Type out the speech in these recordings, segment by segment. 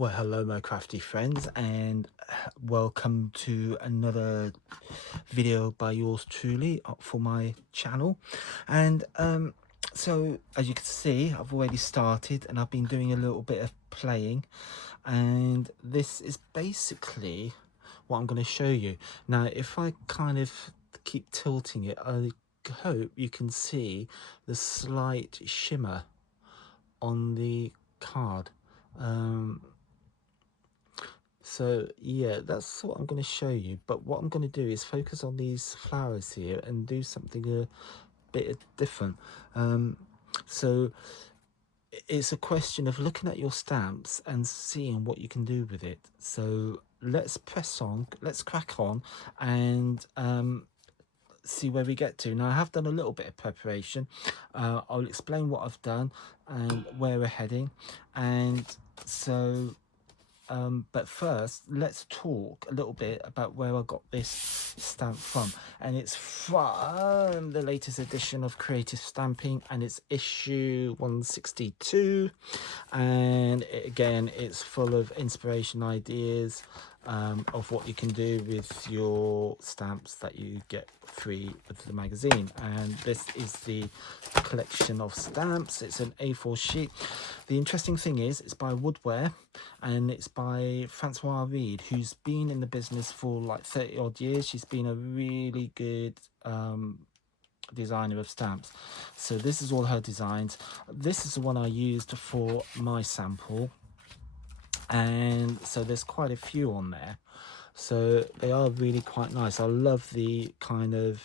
Well, hello, my crafty friends, and welcome to another video by yours truly for my channel. And so, as you can see, I've already started and I've been doing a little bit of playing, and this is basically what I'm going to show you. Now, if I kind of keep tilting it, I hope you can see the slight shimmer on the card. So yeah, that's what I'm going to show you. But what I'm going to do is focus on these flowers here and do something a bit different. So it's a question of looking at your stamps and seeing what you can do with it. So let's press on, let's crack on, and see where we get to. Now, I have done a little bit of preparation. I'll explain what I've done and where we're heading. And so but first, let's talk a little bit about where I got this stamp from. And it's from the latest edition of Creative Stamping, and it's issue 162. And again, it's full of inspiration ideas of what you can do with your stamps that you get free with the magazine. And this is the collection of stamps. It's an A4 sheet. The interesting thing is it's by Woodware, and it's by Francois Reed, who's been in the business for like 30 odd years. She's been a really good designer of stamps. So this is all her designs. This is the one I used for my sample, and so there's quite a few on there, so they are really quite nice. I love the kind of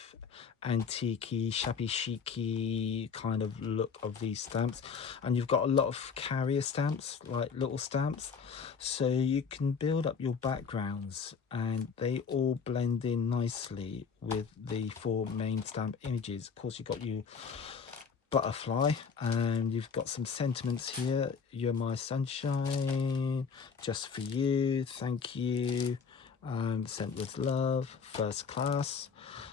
antique-y, shabby chic-y kind of look of these stamps. And you've got a lot of carrier stamps, like little stamps, so you can build up your backgrounds and they all blend in nicely with the four main stamp images. Of course, you've got your butterfly, and you've got some sentiments here. You're my sunshine, just for you, thank you, sent with love, first class,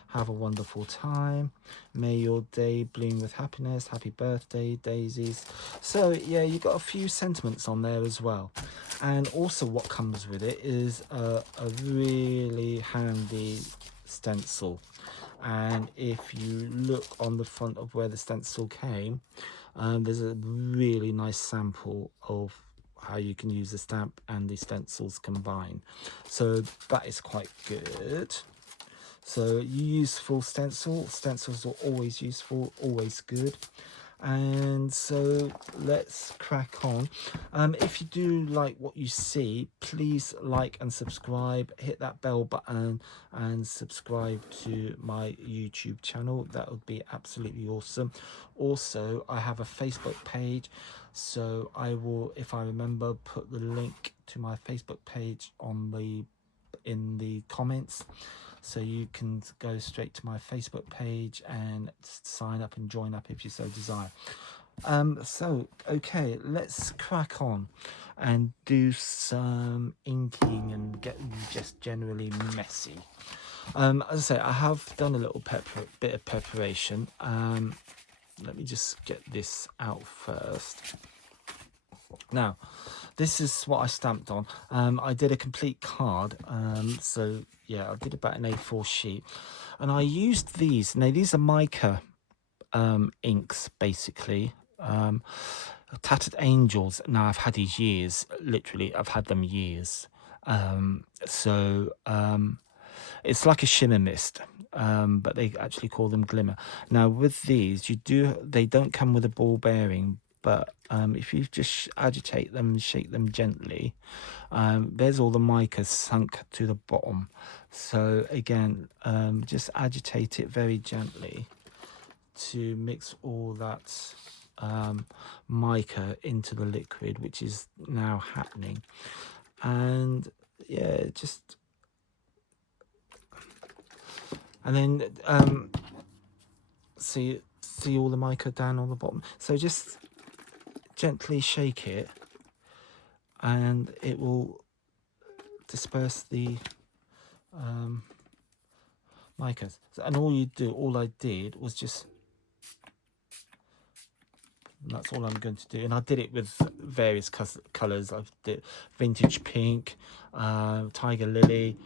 have a wonderful time, may your day bloom with happiness, happy birthday, daisies. So yeah, you've got a few sentiments on there as well. And also what comes with it is a really handy stencil. And if you look on the front of where the stencil came, there's a really nice sample of how you can use the stamp and the stencils combined. So that is quite good. So useful stencil. Stencils are always useful, always good. And so let's crack on. If you do like what you see, please like and subscribe, hit that bell button and subscribe to my YouTube channel. That would be absolutely awesome. Also, I have a Facebook page, so I will, if I remember, put the link to my Facebook page on in the comments, so you can go straight to my Facebook page and sign up and join up if you so desire. So okay, let's crack on and do some inking and get just generally messy. As I say, I have done a little bit of preparation. Let me just get this out first. Now, this is what I stamped on. I did a complete card. So yeah, I did about an A4 sheet, and I used these. Now these are mica inks, basically. Tattered Angels. Now I've had these years. Literally, I've had them years. It's like a shimmer mist, but they actually call them glimmer. Now with these, they don't come with a ball bearing, but if you just agitate them and shake them gently, there's all the mica sunk to the bottom. So again, just agitate it very gently to mix all that mica into the liquid, which is now happening. And yeah, just, and then see all the mica down on the bottom. So just gently shake it and it will disperse the micas. And all I did was just And that's all I'm going to do. And I did it with various colours. I did vintage pink, tiger lily,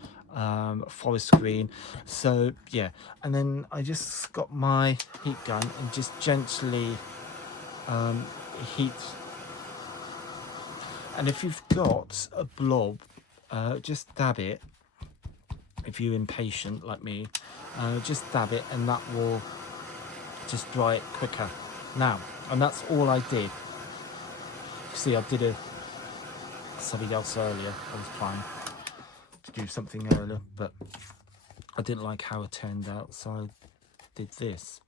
forest green. So yeah, and then I just got my heat gun and just gently heat. And if you've got a blob, just dab it. If you're impatient like me, just dab it, and that will just dry it quicker. Now, and that's all I did. See, I did something else earlier. I was trying to do something earlier, but I didn't like how it turned out, so I did this.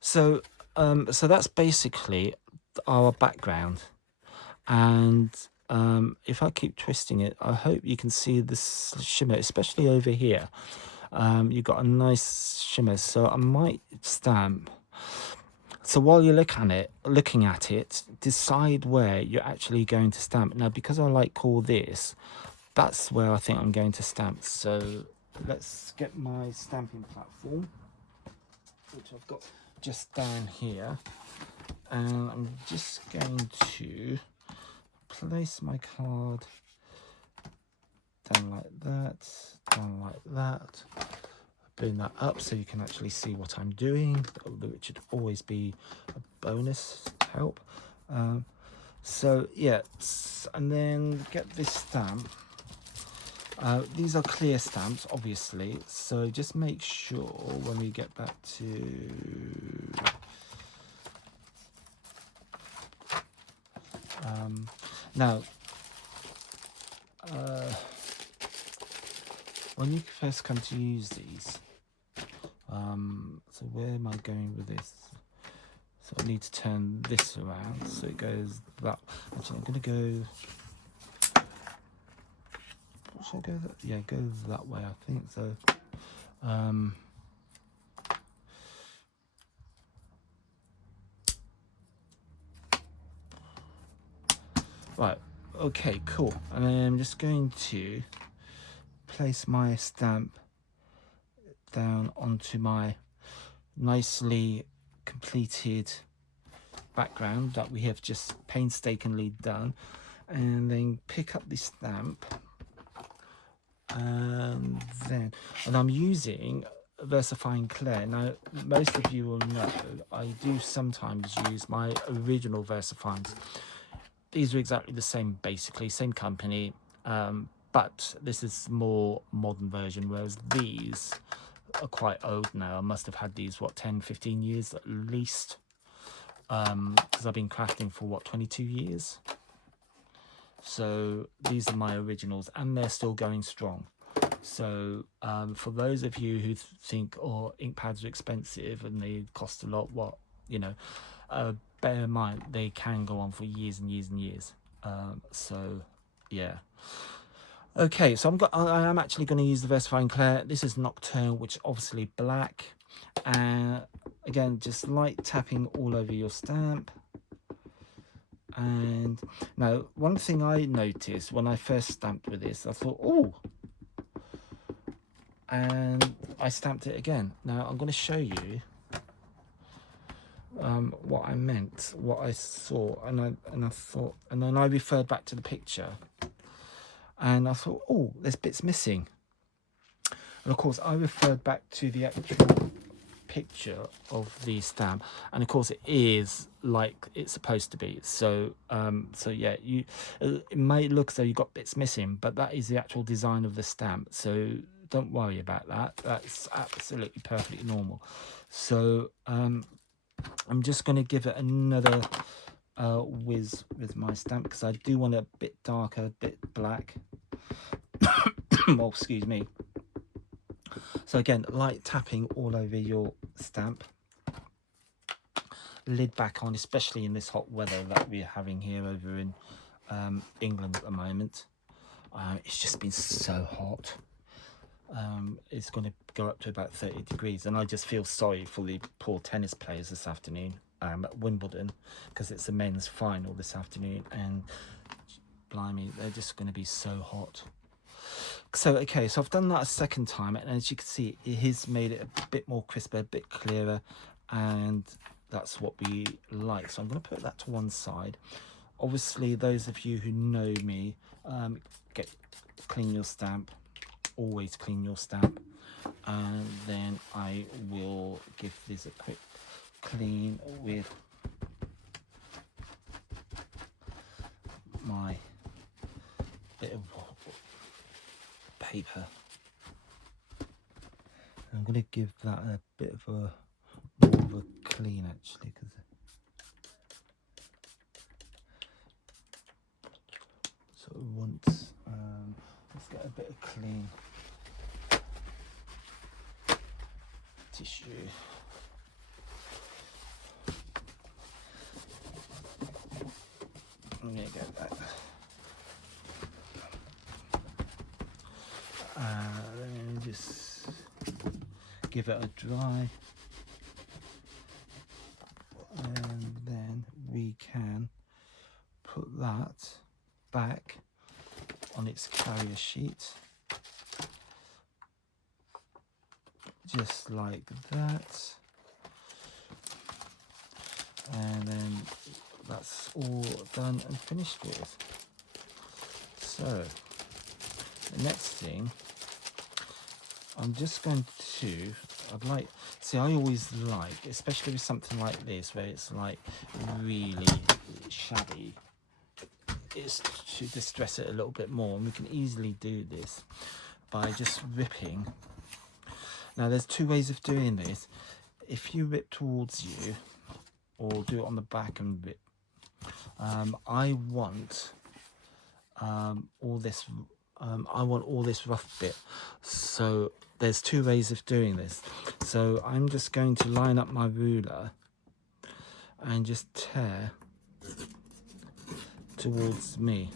So so that's basically our background. And if I keep twisting it, I hope you can see this shimmer, especially over here. You've got a nice shimmer, so I might stamp. So while you're looking at it, decide where you're actually going to stamp. Now, because I like all this, that's where I think I'm going to stamp. So let's get my stamping platform, which I've got just down here, and I'm just going to place my card down like that, bring that up so you can actually see what I'm doing, which should always be a bonus help. So yeah, and then get this stamp. These are clear stamps, obviously, so just make sure when we get back to now, when you first come to use these, so where am I going with this? So I need to turn this around so it goes that. Actually, I'm going to go. Should I go that? Yeah, go that way. I think so. Right. Okay. Cool. And I'm just going to place my stamp down onto my nicely completed background that we have just painstakingly done, and then pick up the stamp, and I'm using VersaFine Clear. Now, most of you will know I do sometimes use my original VersaFines. These are exactly the same, basically same company, but this is more modern version, whereas these are quite old now. I must have had these, what, 10-15 years at least, because I've been crafting for, what, 22 years. So these are my originals, and they're still going strong. So for those of you who think, oh, ink pads are expensive and they cost a lot, what, you know, bear in mind they can go on for years and years and years. So yeah. Okay, so I am actually going to use the VersaFine Clear. This is Nocturne, which is obviously black. And again, just light tapping all over your stamp. And now, one thing I noticed when I first stamped with this, I thought, oh, and I stamped it again. Now I'm going to show you what I meant, what I saw, and I thought, and then I referred back to the picture, and I thought, oh, there's bits missing. And of course, I referred back to the actual picture of the stamp, and of course, it is like it's supposed to be. So, so yeah, it may look as though you got bits missing, but that is the actual design of the stamp. So don't worry about that. That's absolutely perfectly normal. So, I'm just going to give it another whiz with my stamp, because I do want it a bit darker, a bit black. Oh, excuse me. So again, light tapping all over your stamp. Lid back on, especially in this hot weather that we're having here over in England at the moment. It's just been so hot. It's going to go up to about 30 degrees, and I just feel sorry for the poor tennis players this afternoon at Wimbledon, because it's the men's final this afternoon, and blimey, they're just going to be so hot. So okay, so I've done that a second time, and as you can see, it has made it a bit more crisper, a bit clearer, and that's what we like. So I'm going to put that to one side. Obviously, those of you who know me, clean your stamp, always clean your stamp. And then I will give this a quick clean with my bit of paper. I'm going to give that a bit of a more of a clean actually, because so once let's get a bit of clean tissue. I'm going to get that. Then just give it a dry, and then we can put that back on its carrier sheet, just like that, and then that's all done and finished with. So the next thing I'm just going to, I always like, especially with something like this where it's like really shabby, is to distress it a little bit more, and we can easily do this by just ripping. Now there's two ways of doing this. If you rip towards you, or do it on the back and rip, I want all this rough bit. So there's two ways of doing this. So I'm just going to line up my ruler and just tear towards me,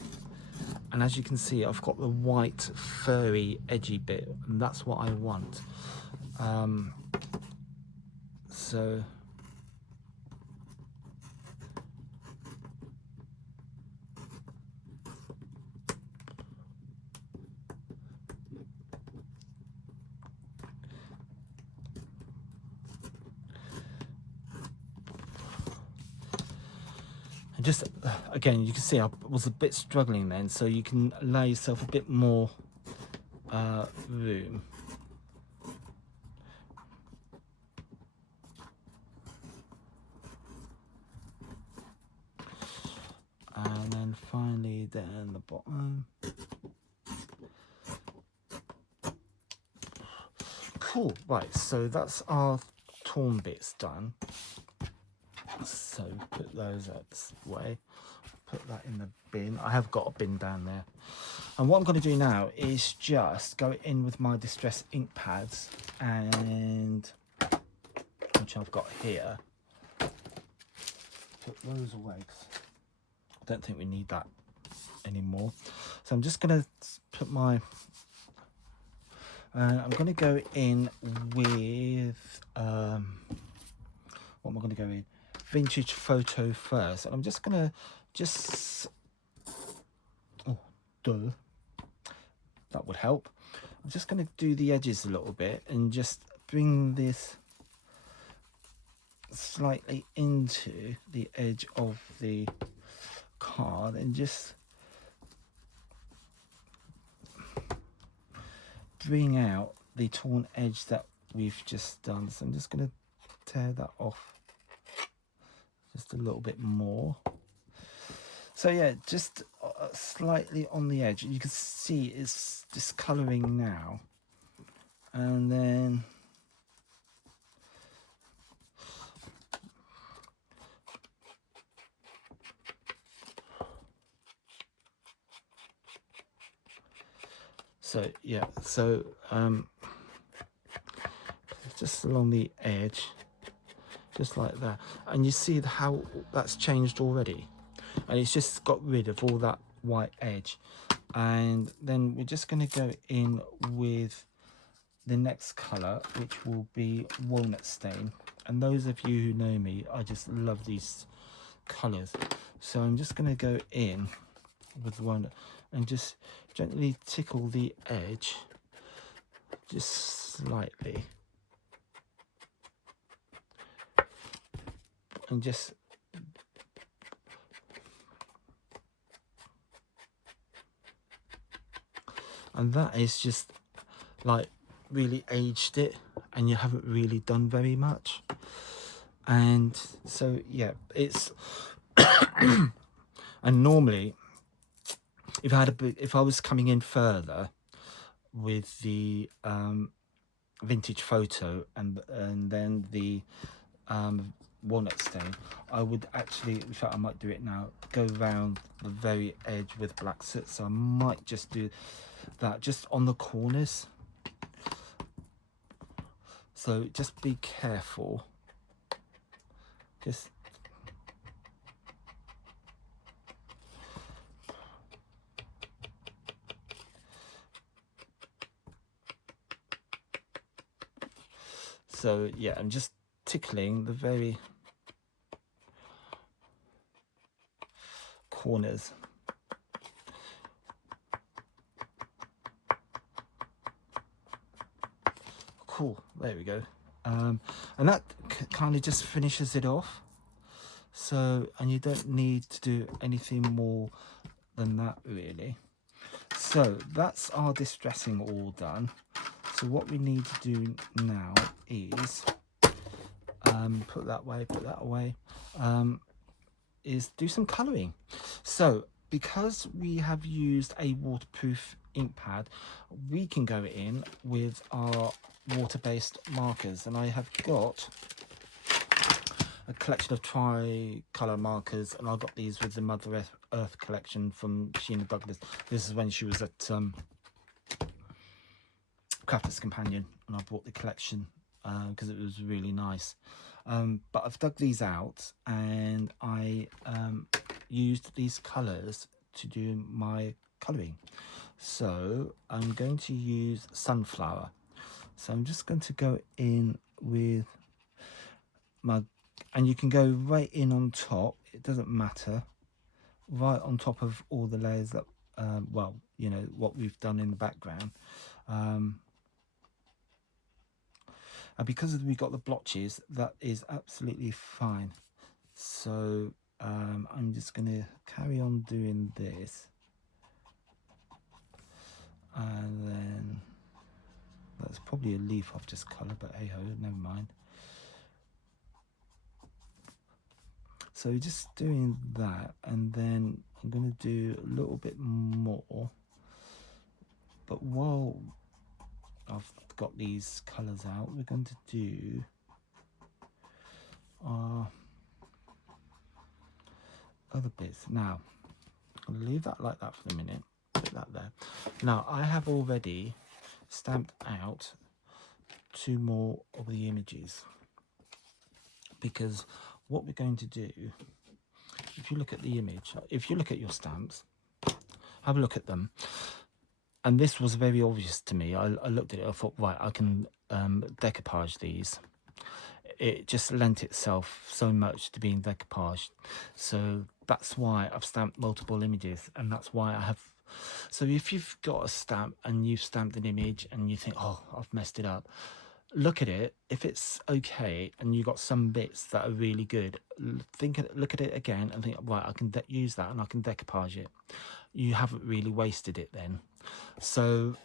and as you can see, I've got the white furry edgy bit, and that's what I want. So just again, you can see I was a bit struggling then, so you can allow yourself a bit more room. And then finally down the bottom. Cool, right, so that's our torn bits done. So put those out this way, put that in the bin. I have got a bin down there. And what I'm going to do now is just go in with my distress ink pads, and which I've got here, put those away, 'cause I don't think we need that anymore. So I'm just going to put my, I'm going to go in with, what am I going to go in? Vintage photo first, and I'm just gonna that would help. I'm just gonna do the edges a little bit and just bring this slightly into the edge of the card and just bring out the torn edge that we've just done. So I'm just gonna tear that off just a little bit more. So yeah, just slightly on the edge. You can see it's discoloring now, and then so yeah, so just along the edge, just like that, and you see how that's changed already, and it's just got rid of all that white edge. And then we're just going to go in with the next color, which will be walnut stain. And those of you who know me, I just love these colors. So I'm just going to go in with walnut and just gently tickle the edge just slightly. and just that is just like really aged it, and you haven't really done very much. And so yeah, it's and normally if I was coming in further with the vintage photo and then the walnut stain, I would actually, in fact I might do it now, go around the very edge with black soot. So I might just do that just on the corners. So just be careful. Just so yeah, I'm just tickling the very corners. Cool, there we go. And that kind of just finishes it off. So, and you don't need to do anything more than that really. So that's our distressing all done. So what we need to do now is put that away, is do some colouring. So because we have used a waterproof ink pad, we can go in with our water-based markers, and I have got a collection of tricolour markers, and I got these with the Mother Earth collection from Sheena Douglas. This is when she was at Crafter's Companion, and I bought the collection because it was really nice. But I've dug these out, and I used these colours to do my colouring. So I'm going to use Sunflower. So I'm just going to go in with my, and you can go right in on top, it doesn't matter, right on top of all the layers that well, you know, what we've done in the background. And because we got the blotches, that is absolutely fine. So I'm just going to carry on doing this, and then that's probably a leaf I've just coloured, but hey ho, never mind. So just doing that, and then I'm going to do a little bit more. But while I've got these colours out, we're going to do our other bits. Now, I'm going to leave that like that for the minute. Put that there. Now, I have already stamped out 2 more of the images, because what we're going to do, if you look at the image, if you look at your stamps, have a look at them. And this was very obvious to me. I looked at it, I thought, right, I can decoupage these. It just lent itself so much to being decoupaged. So that's why I've stamped multiple images, and that's why I have. So if you've got a stamp and you've stamped an image and you think, oh, I've messed it up, look at it. If it's okay and you got some bits that are really good, look at it again and think, right, I can use that and I can decoupage it. You haven't really wasted it then. So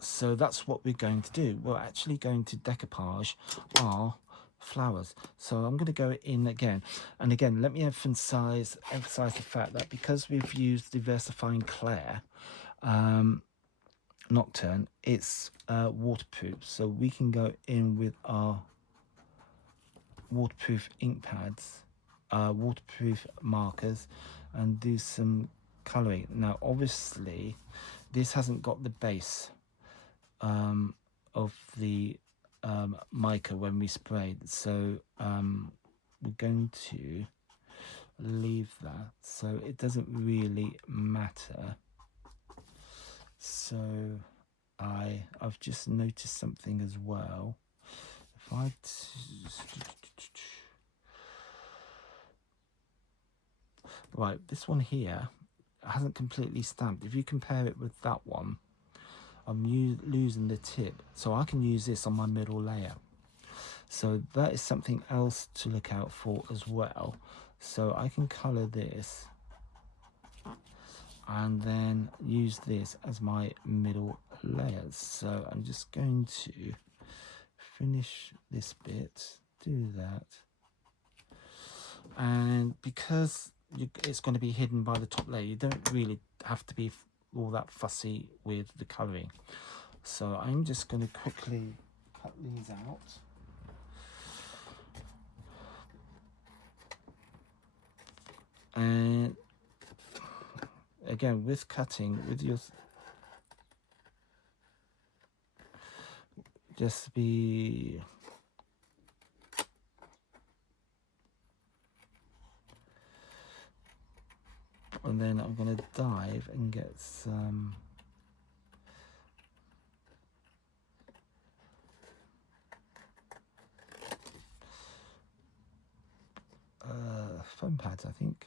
so that's what we're going to do. We're actually going to decoupage our flowers. So I'm going to go in again, and again, let me emphasize the fact that because we've used diversifying Claire Nocturne, it's waterproof, so we can go in with our waterproof ink pads, waterproof markers, and do some colouring. Now obviously this hasn't got the base of the mica when we sprayed, so we're going to leave that, so it doesn't really matter. So I've just noticed something as well. If I right, this one here hasn't completely stamped. If you compare it with that one, I'm losing the tip, so I can use this on my middle layer. So that is something else to look out for as well. So I can color this and then use this as my middle layers. So I'm just going to finish this bit, do that. And because it's going to be hidden by the top layer, you don't really have to be all that fussy with the colouring. So I'm just going to quickly cut these out. And again, with cutting, with your, just be, and then I'm going to dive and get some foam pads, I think.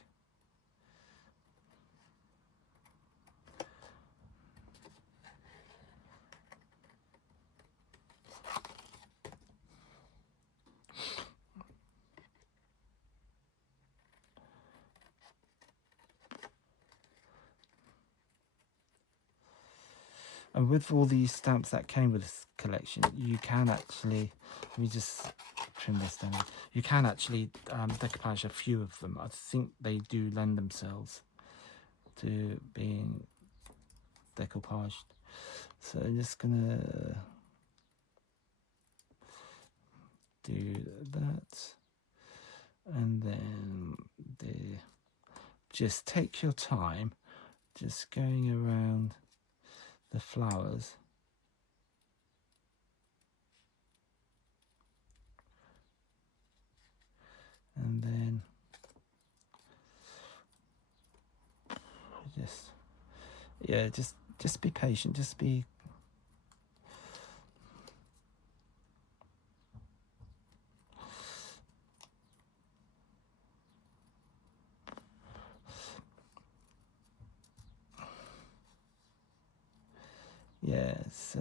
And with all these stamps that came with this collection, you can actually, let me just trim this down. You can actually decoupage a few of them. I think they do lend themselves to being decoupaged. So I'm just gonna do that, and then just take your time, just going around the flowers. And then just be patient, just be so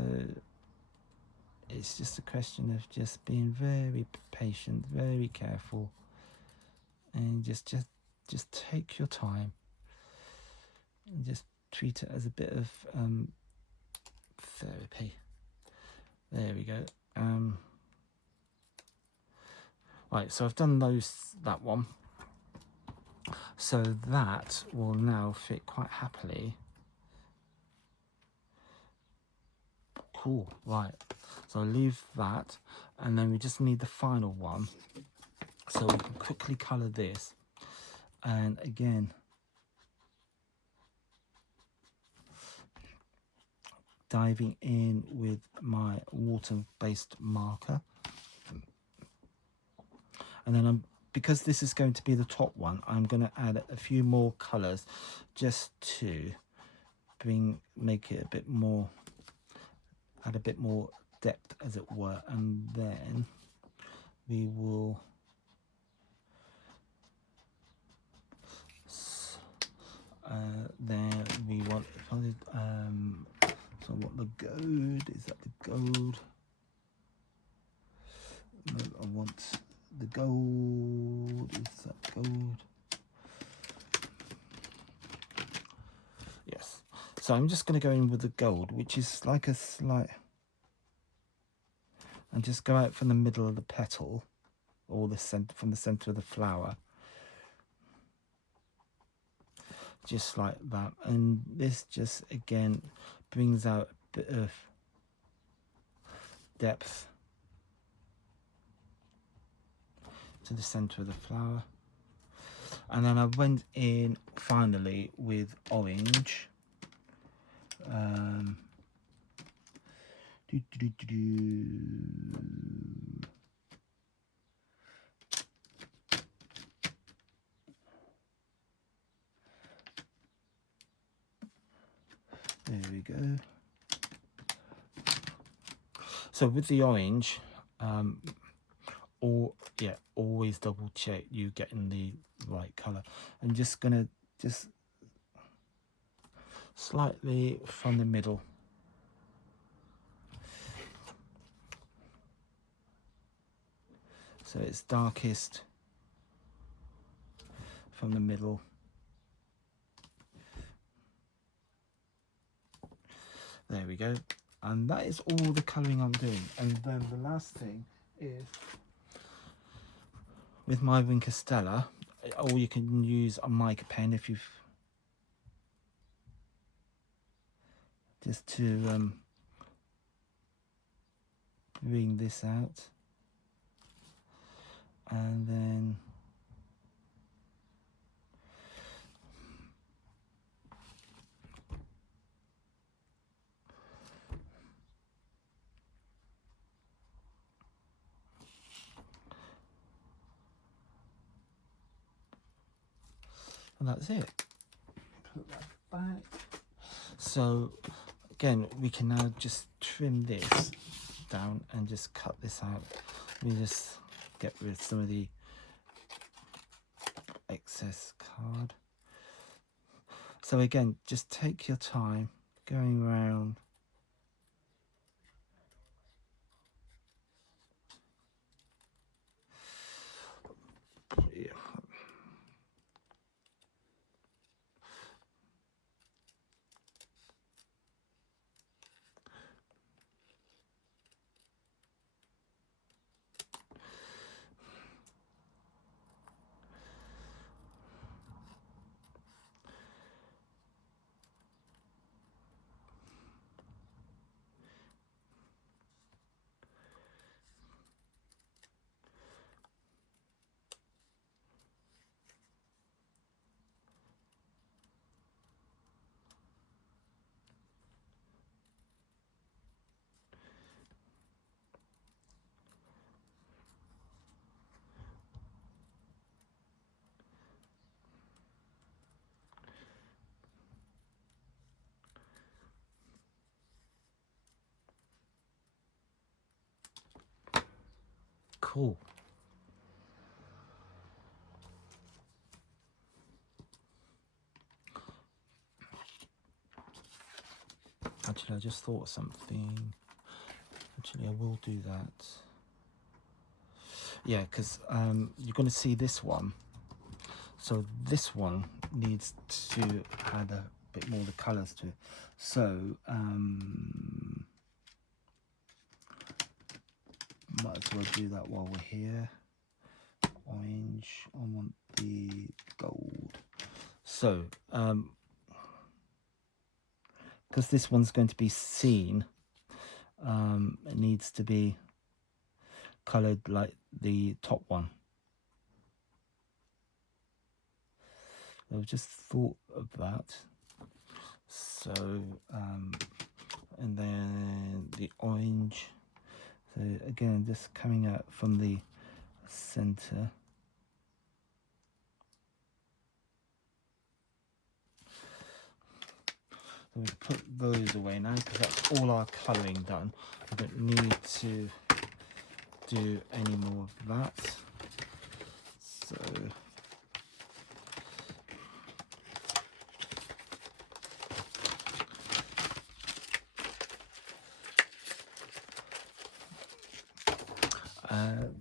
it's just a question of just being very patient, very careful, and just take your time and just treat it as a bit of therapy. There we go. Right, so I've done that one, so that will now fit quite happily. Cool. Right, so I'll leave that, and then we just need the final one, so we can quickly color this. And again, diving in with my water-based marker, and then because this is going to be the top one, I'm going to add a few more colors just to make it a bit more, add a bit more depth, as it were. And then we will then we want so what, the gold, is that the gold? No, I want the gold, is that gold? Yes, so I'm just going to go in with the gold, which is like a slight, and just go out from the middle of the petal, or from the center of the flower, just like that. And this just again brings out a bit of depth to the center of the flower. And then I went in finally with orange. There we go. So with the orange, always double check you getting the right color. I'm just gonna slightly from the middle, So it's darkest from the middle. There we go. And that is all the colouring I'm doing. And then the last thing is with my Wink Stella, or you can use a mica pen if you've just to ring this out, and then and that's it. Put that back. So again, we can now just trim this down and just cut this out. We just get rid of some of the excess card. So again, just take your time going around. Yeah. Cool. Actually, I just thought of something. Actually, I will do that. Yeah, because you're going to see this one. So this one needs to add a bit more of the colours to it. So might as well do that while we're here. Orange, I want the gold. So because this one's going to be seen, it needs to be coloured like the top one. I've just thought of that. So and then the orange. So again, just coming out from the center. So we put those away now because that's all our colouring done. I don't need to do any more of that. So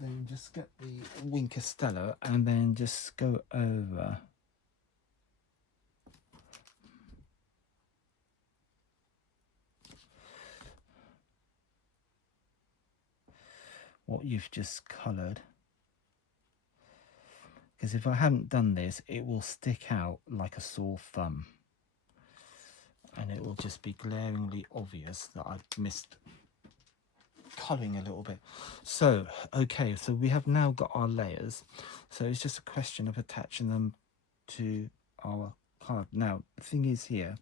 then just get the Wink Stella and then just go over what you've just coloured, because if I hadn't done this, it will stick out like a sore thumb and it will just be glaringly obvious that I've missed colouring a little bit. So okay, so we have now got our layers, so it's just a question of attaching them to our card. Now the thing is here,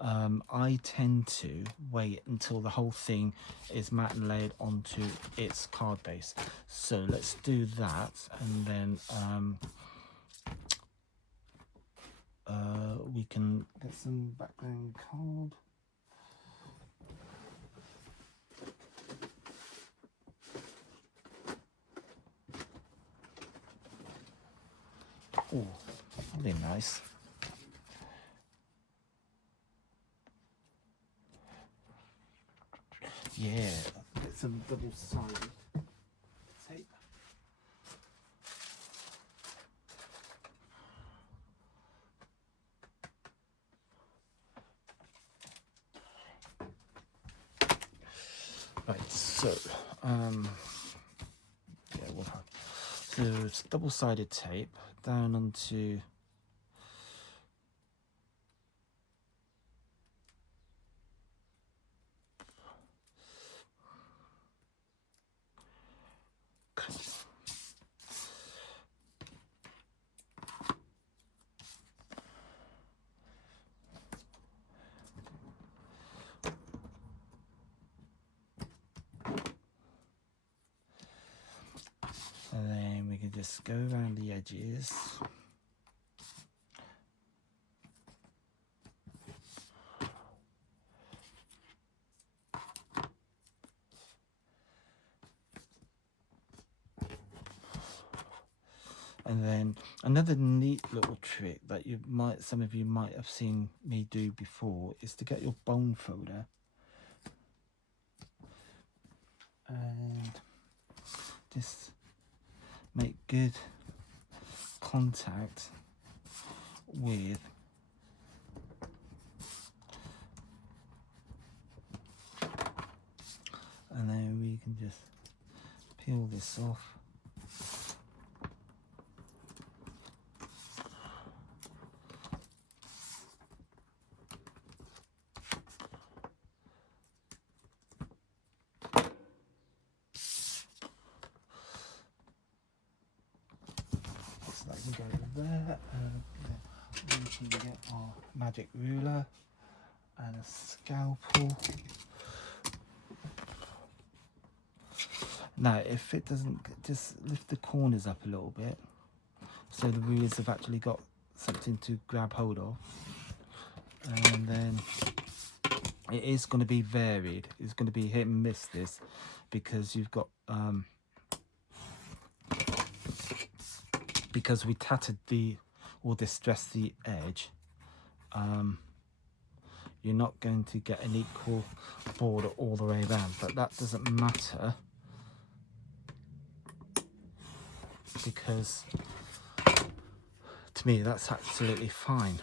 I tend to wait until the whole thing is matte and layered onto its card base. So let's do that, and then we can get some background card. Oh, that'd be nice. Yeah, get some double-sided tape. Right, so yeah, we'll have, so it's double-sided tape down onto and then we can just go around the edges. And then another neat little trick that some of you might have seen me do before is to get your bone folder and just make good contact with and then we can just peel this off. So that can go there, and then we can get our magic ruler and a scalpel. Now, if it doesn't, just lift the corners up a little bit so the rulers have actually got something to grab hold of. And then it is going to be varied. It's going to be hit and miss this because you've got, because we tattered or distressed the edge, you're not going to get an equal border all the way around, but that doesn't matter because to me that's absolutely fine.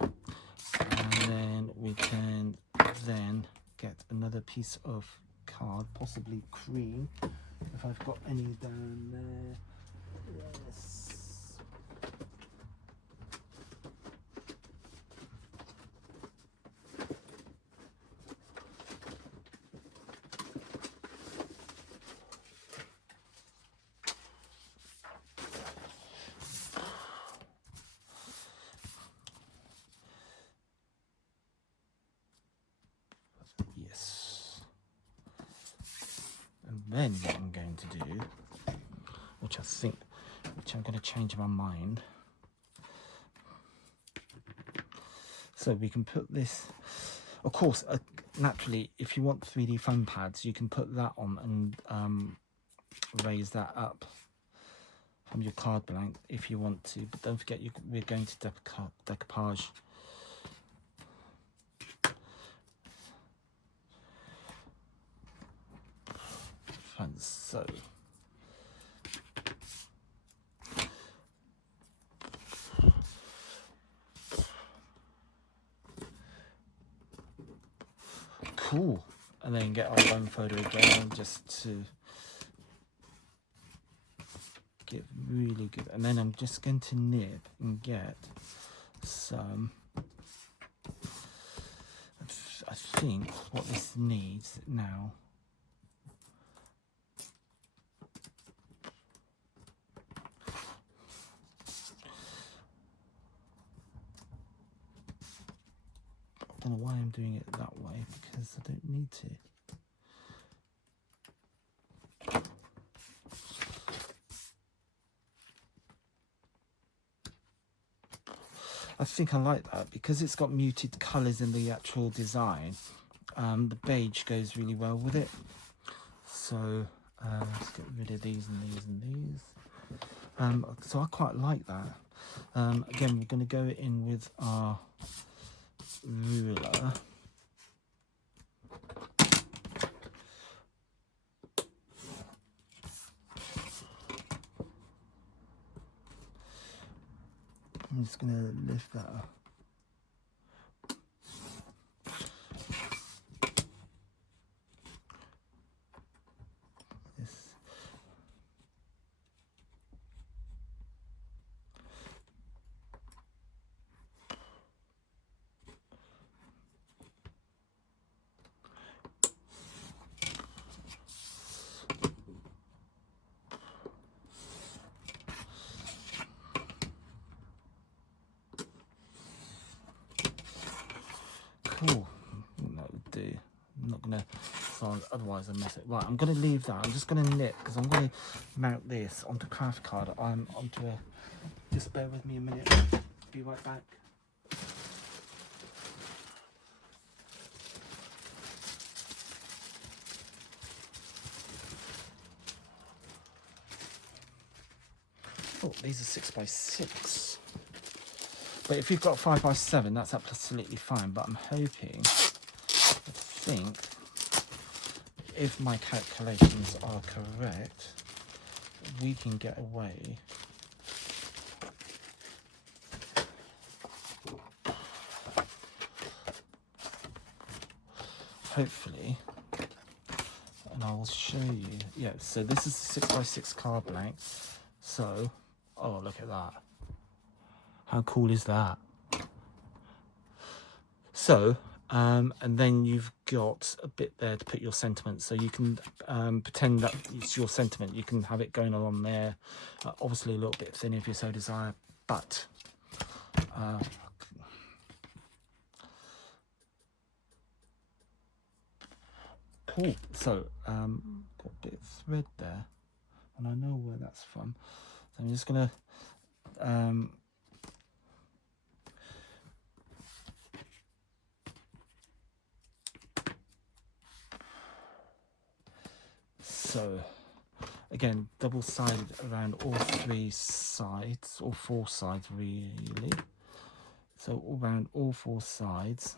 And then we can then get another piece of card, possibly cream, if I've got any down there. Yes. Yes. And then what I'm going to do, which I'm going to change my mind. So we can put this, of course, naturally, if you want 3D foam pads, you can put that on and raise that up from your card blank if you want to. But don't forget, we're going to decoupage. And so. Cool. And then get our bone photo again just to get really good. And then I'm just going to nip and get some, I think what this needs now I don't know why I'm doing it that way because I don't need to. I think I like that because it's got muted colours in the actual design. The beige goes really well with it. So let's get rid of these and these and these. So I quite like that. Again, we're going to go in with our ruler. I'm just going to lift that up. Cool. That would do. I'm not gonna, so otherwise I mess it. Right, I'm gonna leave that. I'm just gonna knit because I'm gonna mount this onto craft card. I'm onto a. Just bear with me a minute. Be right back. Oh, these are 6x6. But if you've got 5x7, that's absolutely fine. But I'm hoping, I think, if my calculations are correct, we can get away. Hopefully, and I will show you. Yeah, so this is a 6x6 card blank. So, oh, look at that. How cool is that? So, and then you've got a bit there to put your sentiment. So you can pretend that it's your sentiment. You can have it going along there. Obviously a little bit thin if you so desire, but cool. So, got a bit of thread there, and I know where that's from. So I'm just gonna so again, double-sided around all 3 sides, or 4 sides really. So around all 4 sides,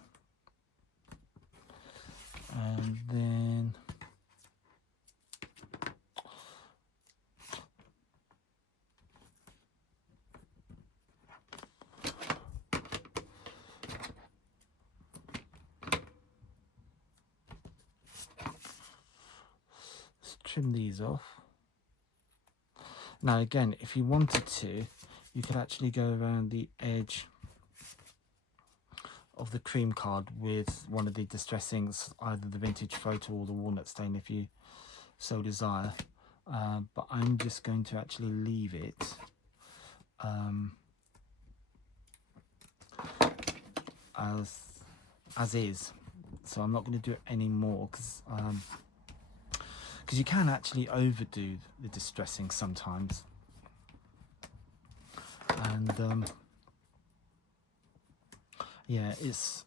and then let's trim these off. Now again, if you wanted to, you could actually go around the edge of the cream card with one of the distressings, either the vintage photo or the walnut stain if you so desire. But I'm just going to actually leave it as is. So I'm not going to do it anymore because you can actually overdo the distressing sometimes, and yeah, it's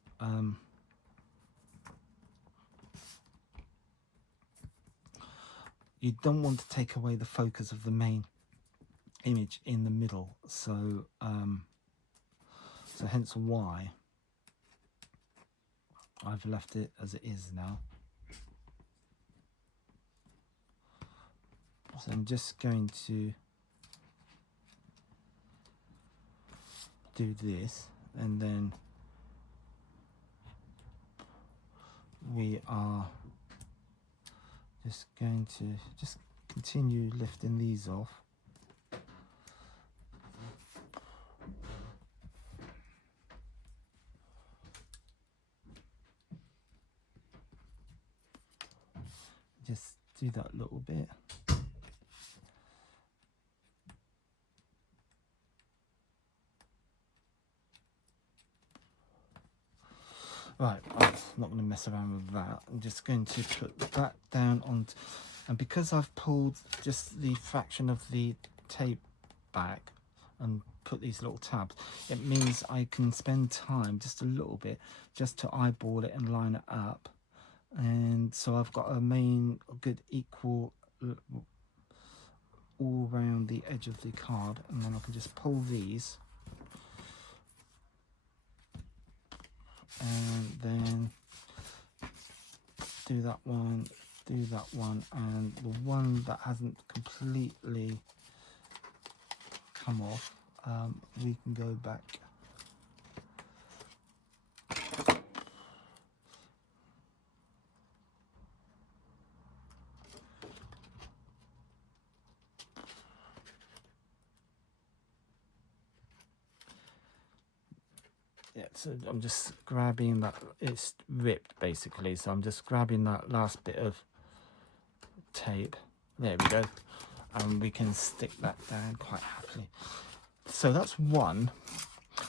you don't want to take away the focus of the main image in the middle, so so hence why I've left it as it is now. So I'm just going to do this, and then we are just going to just continue lifting these off. Just do that little bit. Right, I'm not going to mess around with that. I'm just going to put that down on, and because I've pulled just the fraction of the tape back and put these little tabs, it means I can spend time just a little bit just to eyeball it and line it up. And so I've got a good equal all around the edge of the card, and then I can just pull these and then do that one, and the one that hasn't completely come off, we can go back. Yeah, so I'm just grabbing that, it's ripped basically, so I'm just grabbing that last bit of tape, there we go, and we can stick that down quite happily. So that's one,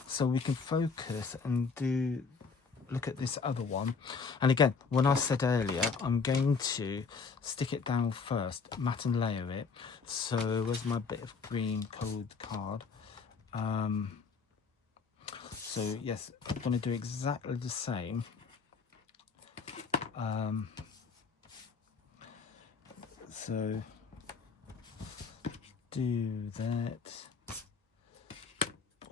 so we can focus and do look at this other one. And again, when I said earlier, I'm going to stick it down first, matte and layer it. So where's my bit of green code card? So yes, I'm going to do exactly the same. So do that.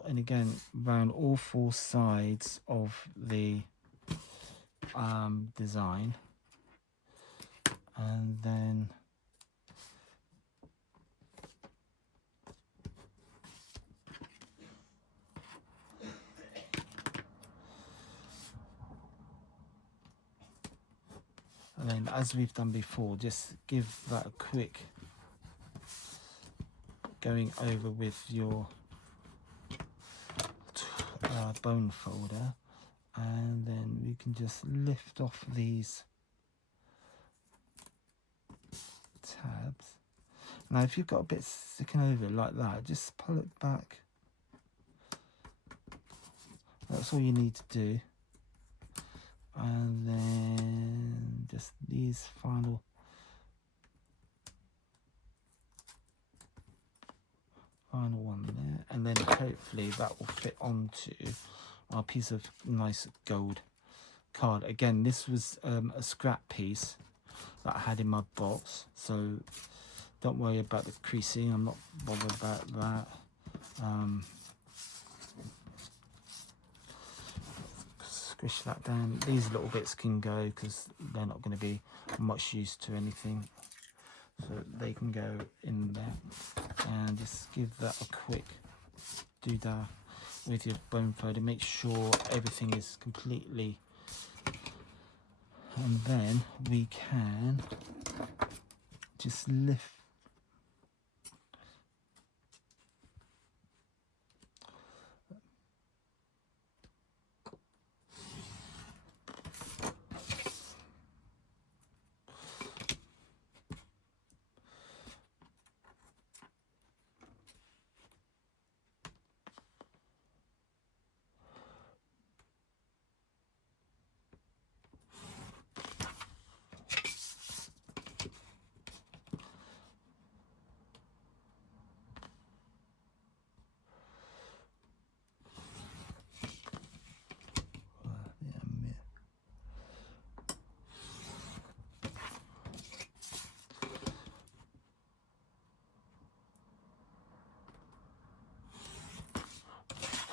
And again, round all four sides of the design, and then as we've done before, just give that a quick going over with your bone folder, and then we can just lift off these tabs. Now if you've got a bit sticking over like that, just pull it back. That's all you need to do. And then just these final one there, and then hopefully that will fit onto our piece of nice gold card. Again, this was a scrap piece that I had in my box, so don't worry about the creasing, I'm not bothered about that. Squish that down. These little bits can go because they're not going to be much use to anything, so they can go in there. And just give that a quick doodah with your bone folder. Make sure everything is completely, and then we can just lift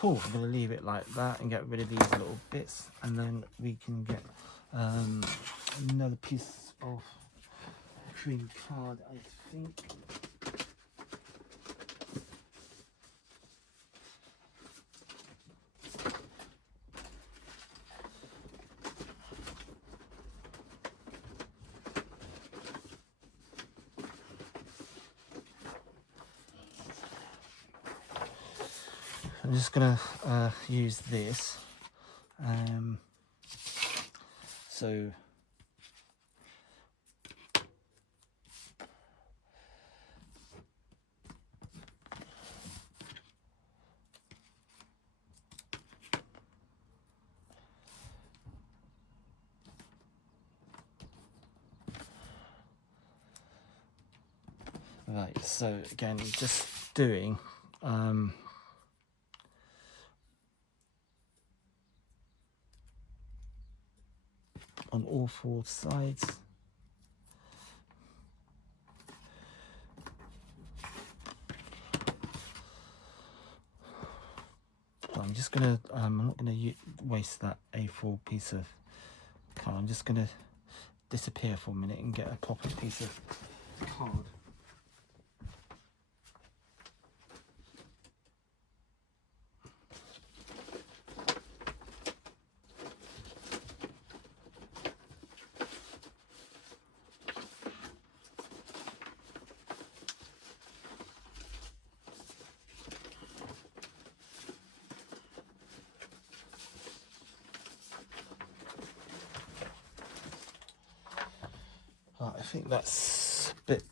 I'm going to leave it like that and get rid of these little bits, and then we can get another piece of cream card, I think. I'm just going to use this. So right, so again, just doing on all four sides. I'm just gonna I'm not gonna waste that A4 piece of card. I'm just gonna disappear for a minute and get a proper piece of card. I think that's a bit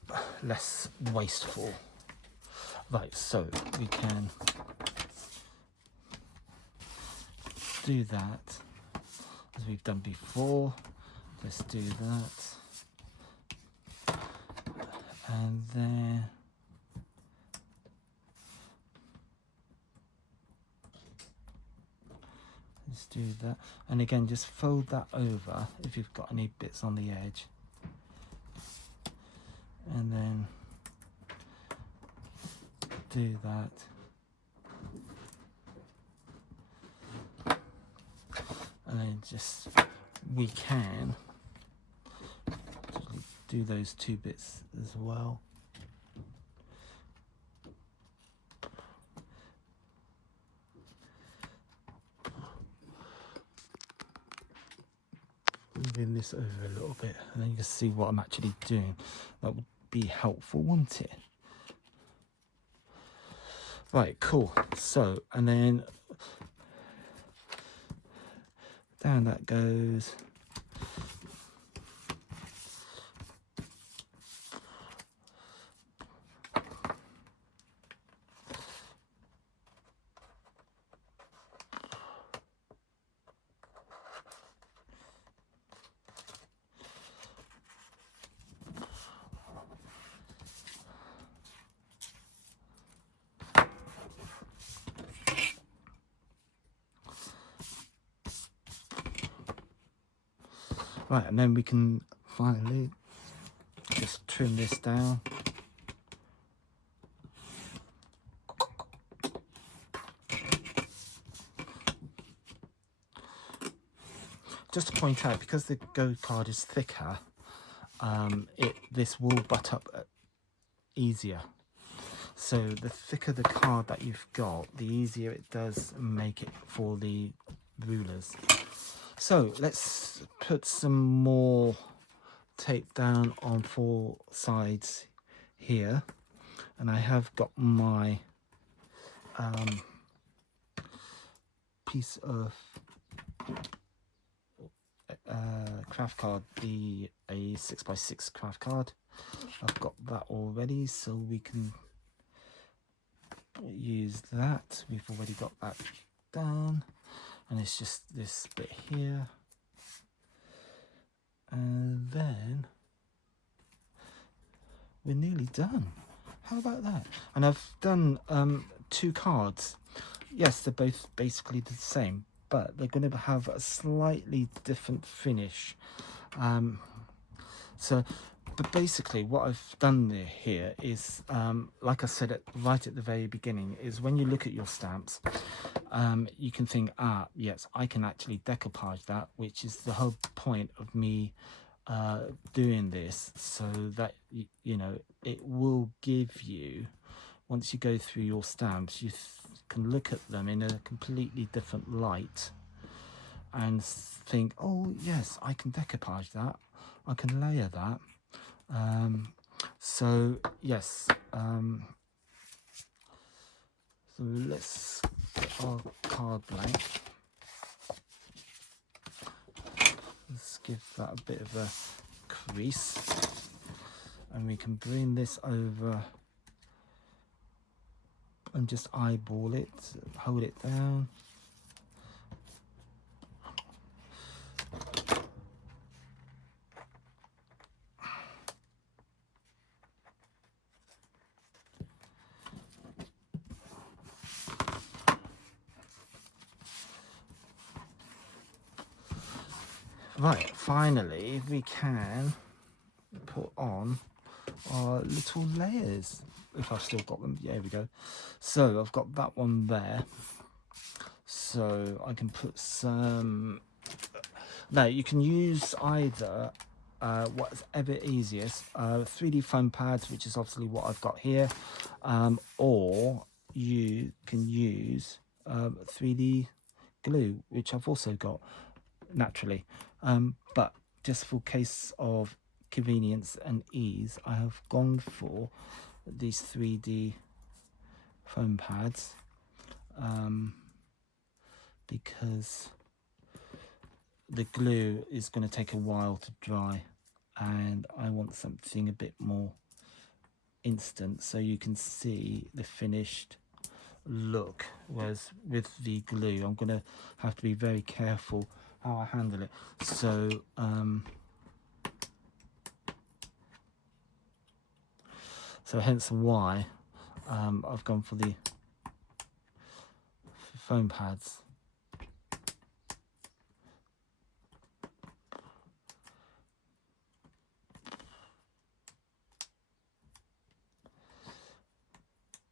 less wasteful. Right, so we can do that, as we've done before. Let's do that, and then let's do that, and again just fold that over if you've got any bits on the edge, and then do that. And then just, we can do those two bits as well. Moving this over a little bit, and then you can see what I'm actually doing. That would be helpful, wouldn't it? Right, cool. So, and then down that goes. Right, and then we can finally just trim this down. Just to point out, because the Go card is thicker, this will butt up easier. So the thicker the card that you've got, the easier it does make it for the rulers. So let's put some more tape down on 4 sides here, and I have got my piece of craft card, a 6x6 craft card. I've got that already, so we can use that. We've already got that done, and it's just this bit here, and then we're nearly done. How about that? And I've done 2 cards. Yes, they're both basically the same, but they're going to have a slightly different finish. But basically what I've done here is, like I said right at the very beginning, is when you look at your stamps, you can think, yes, I can actually decoupage that, which is the whole point of me doing this, so that you know, it will give you, once you go through your stamps, you can look at them in a completely different light and think, oh yes, I can decoupage that, I can layer that. So yes, so let's get our card blank. Let's give that a bit of a crease, and we can bring this over and just eyeball it, hold it down. Right, finally we can put on our little layers, if I've still got them. Yeah, here we go. So I've got that one there, so I can put some, now you can use either whatever easiest, 3D foam pads, which is obviously what I've got here, or you can use 3D glue, which I've also got naturally, but just for case of convenience and ease, I have gone for these 3D foam pads, because the glue is going to take a while to dry, and I want something a bit more instant, so you can see the finished look. Whereas with the glue, I'm going to have to be very careful how I handle it. So so hence why I've gone for the foam pads.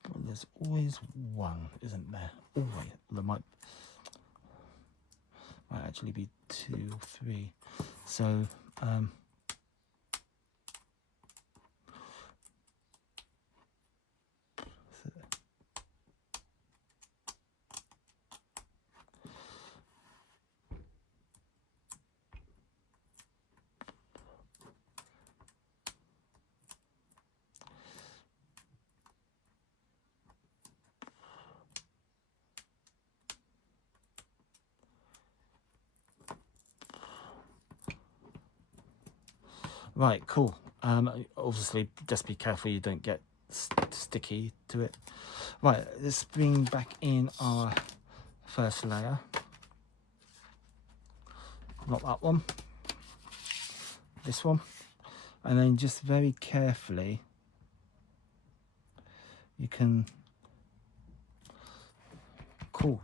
Well, there's always one, isn't there? Always. There might actually be 2 or 3. So right, cool. Obviously, just be careful you don't get sticky to it. Right, let's bring back in our first layer. Not that one. This one. And then just very carefully, you can... Cool.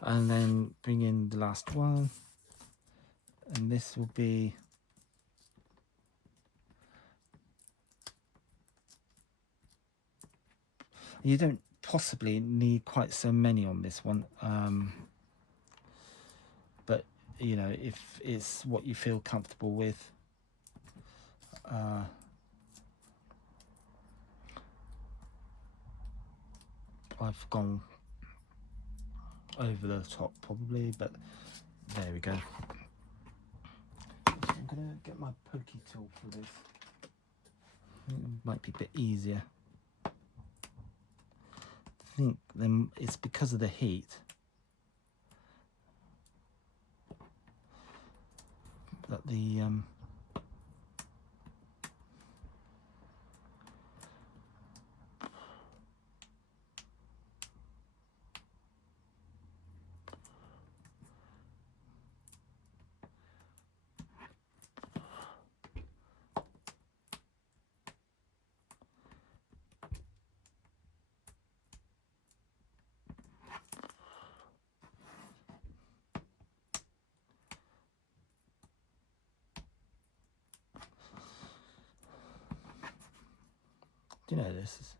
And then bring in the last one. And this will be... You don't possibly need quite so many on this one, but you know, if it's what you feel comfortable with. I've gone over the top probably, but there we go. So I'm gonna get my pokey tool for this. It might be a bit easier. I think then it's because of the heat that the do you know this is...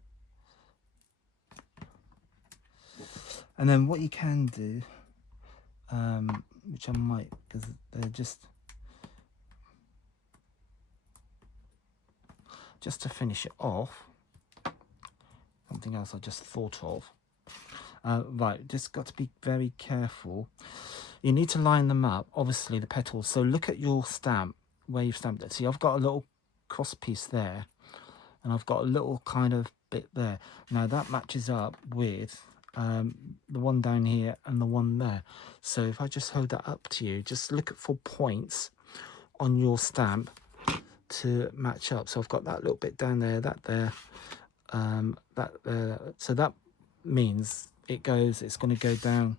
And then what you can do, which I might, because they're just to finish it off, something else I just thought of. Right, just got to be very careful. You need to line them up, obviously the petals. So look at your stamp, where you've stamped it. See, I've got a little cross piece there, and I've got a little kind of bit there. Now that matches up with the one down here and the one there. So if I just hold that up to you, just look for points on your stamp to match up. So I've got that little bit down there, that there, that there. So that means it's going to go down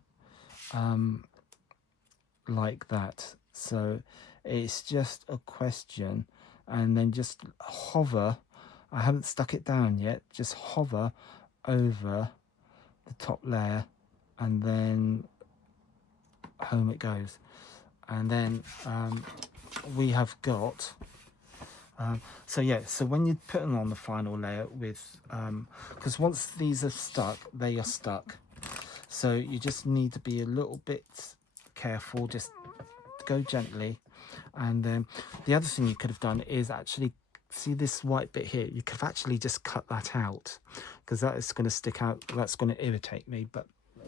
like that. So it's just a question, and then just hover. I haven't stuck it down yet. Just hover over the top layer, and then home it goes. And then we have got so yeah, so when you put them on the final layer with because once these are stuck, they are stuck, so you just need to be a little bit careful, just go gently. And then the other thing you could have done is actually, see this white bit here, you could have actually just cut that out, because that is going to stick out, that's going to irritate me, but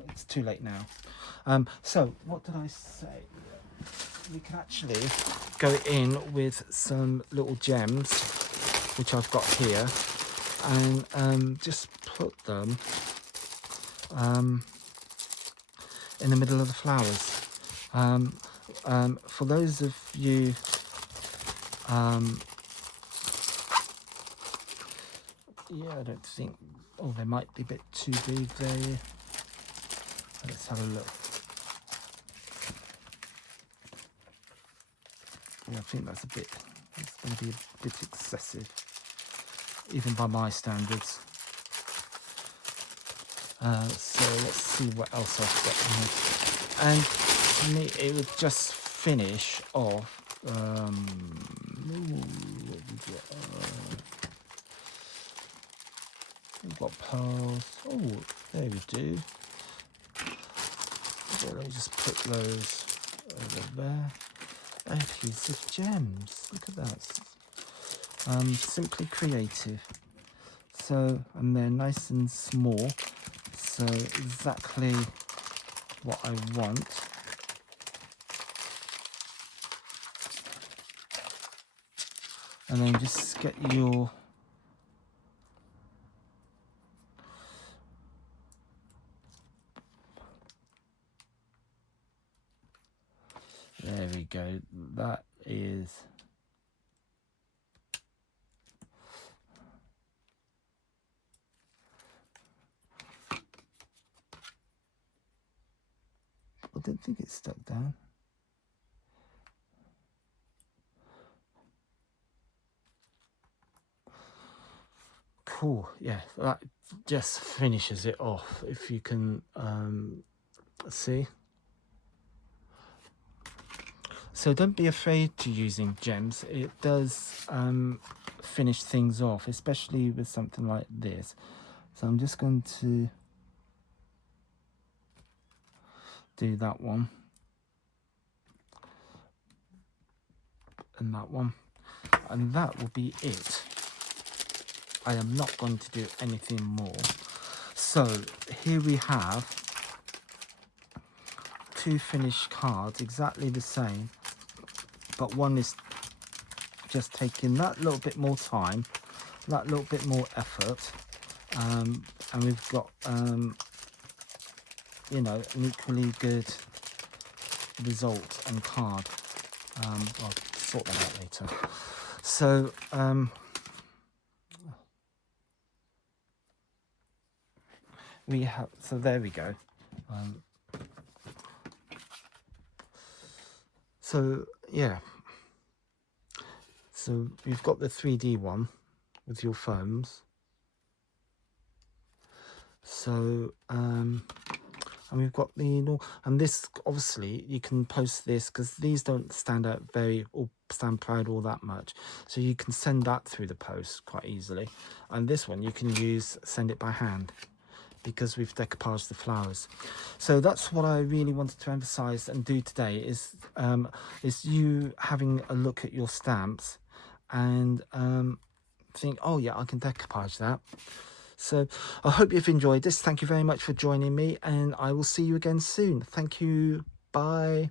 it's too late now. So what did I say? We can actually go in with some little gems, which I've got here, and just put them in the middle of the flowers. For those of you yeah, I don't think, oh, they might be a bit too big there. Let's have a look. Yeah, I think that's a bit, it's going to be a bit excessive, even by my standards. So let's see what else I've got in here. And for me, it would just finish off. What we've got pearls. Oh, there we do. So let me just put those over there. Adhesive gems. Look at that. Simply creative. So, and they're nice and small. So exactly what I want. And then just get your there we go. That is I don't think it's stuck down. Cool, yeah, that just finishes it off. If you can see. So don't be afraid to using gems. It does finish things off, especially with something like this. So I'm just going to do that one and that one, and that will be it. I am not going to do anything more. So here we have two finished cards, exactly the same, but one is just taking that little bit more time, that little bit more effort, and we've got you know, an equally good result and card. I'll sort that out later. So we have, so there we go. So yeah, so we've got the 3D one with your foams. So and we've got the, and this obviously you can post this because these don't stand out very or stand proud all that much, so you can send that through the post quite easily. And this one you can send it by hand, because we've decoupaged the flowers. So that's what I really wanted to emphasize and do today, is you having a look at your stamps and think, oh yeah, I can decoupage that. So I hope you've enjoyed this. Thank you very much for joining me, and I will see you again soon. Thank you. Bye.